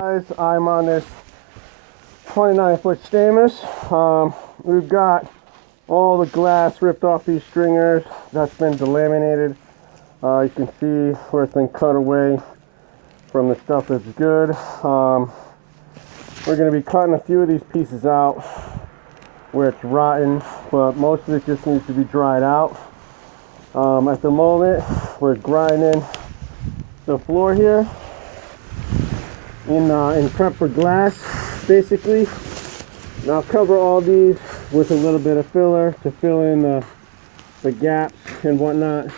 Guys, I'm on this 29-foot stamus. We've got all the glass ripped off these stringers. That's been delaminated. You can see where it's been cut away from the stuff that's good. We're going to be cutting a few of these pieces out where it's rotten, but most of it just needs to be dried out. At the moment, we're grinding the floor here in prep for glass, basically. And I'll cover all these with a little bit of filler to fill in the gaps and whatnot,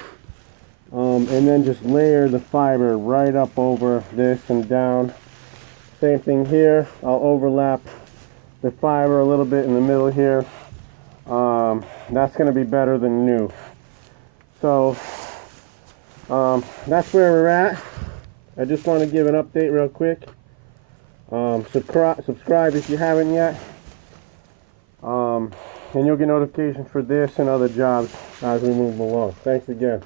and then just layer the fiber right up over this and down. Same thing here. I'll overlap the fiber a little bit in the middle here. That's going to be better than new. So that's where we're at. I just want to give an update real quick. Subscribe if you haven't yet, and you'll get notifications for this and other jobs as we move along. Thanks again.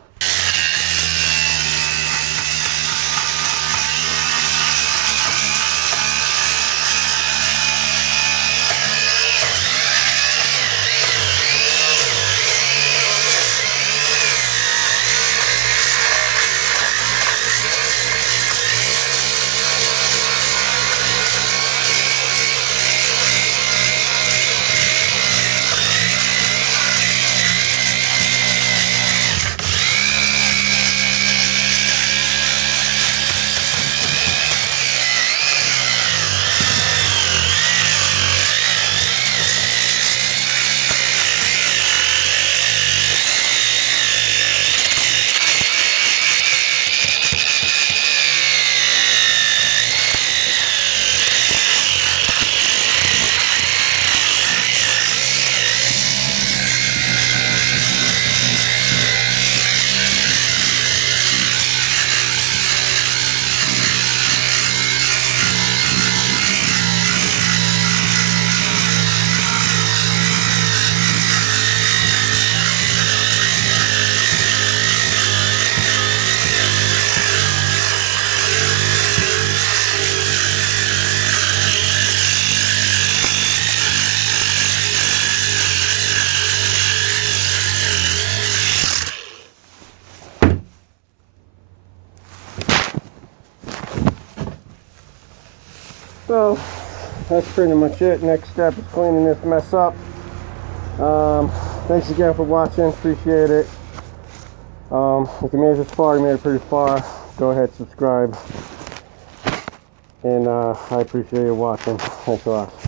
So that's pretty much it. Next step is cleaning this mess up. Thanks again for watching. Appreciate it. If you made it this far, you made it pretty far, go ahead, subscribe. And I appreciate you watching. Thanks a lot.